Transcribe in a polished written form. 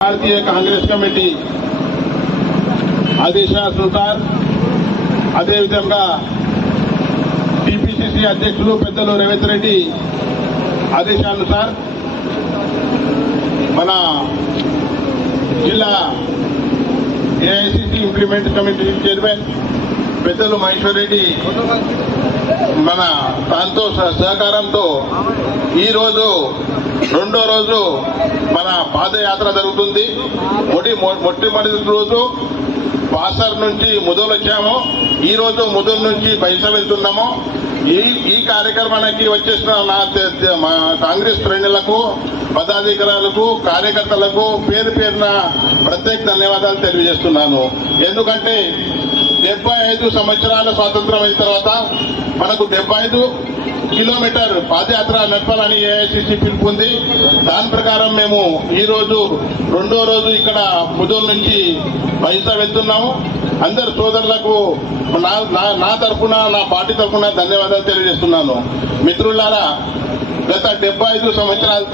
भारतीय कांग्रेस कमेटी ఆదేశానుసార్ అదేవిధంగా టీపీసీసీ అధ్యక్షులు పెద్దలు రేవంత్ రెడ్డి ఆదేశానుసార్ మన జిల్లా ఏఐసీసీ ఇంప్లిమెంట్ కమిటీ చైర్మన్ పెద్దలు మహేశ్వర్ రెడ్డి మన దాంతో సహకారంతో ఈరోజు రెండో రోజు మన పాదయాత్ర జరుగుతుంది. మొట్టమొదటి రోజు బాసర్ నుంచి ముదోలు వచ్చాము. ఈ రోజు ముదోలు నుంచి బైస వెళ్తున్నాము. ఈ కార్యక్రమానికి వచ్చేసిన మా కాంగ్రెస్ శ్రేణులకు, పదాధికారులకు, కార్యకర్తలకు పేరు పేరున ప్రత్యేక ధన్యవాదాలు తెలియజేస్తున్నాను. ఎందుకంటే 75 సంవత్సరాల స్వాతంత్రం అయిన తర్వాత మనకు 75 కిలోమీటర్ పాదయాత్ర నడపాలని ఏఐసీసీ పిలుపుంది. దాని ప్రకారం మేము ఈ రోజు రెండో రోజు ఇక్కడ ముదోల్ నుంచి బైసా వెళ్తున్నాము. అందరు సోదరులకు నా తరఫున, నా పార్టీ తరఫున ధన్యవాదాలు తెలియజేస్తున్నాను. మిత్రులారా, గత 75 సంవత్సరాల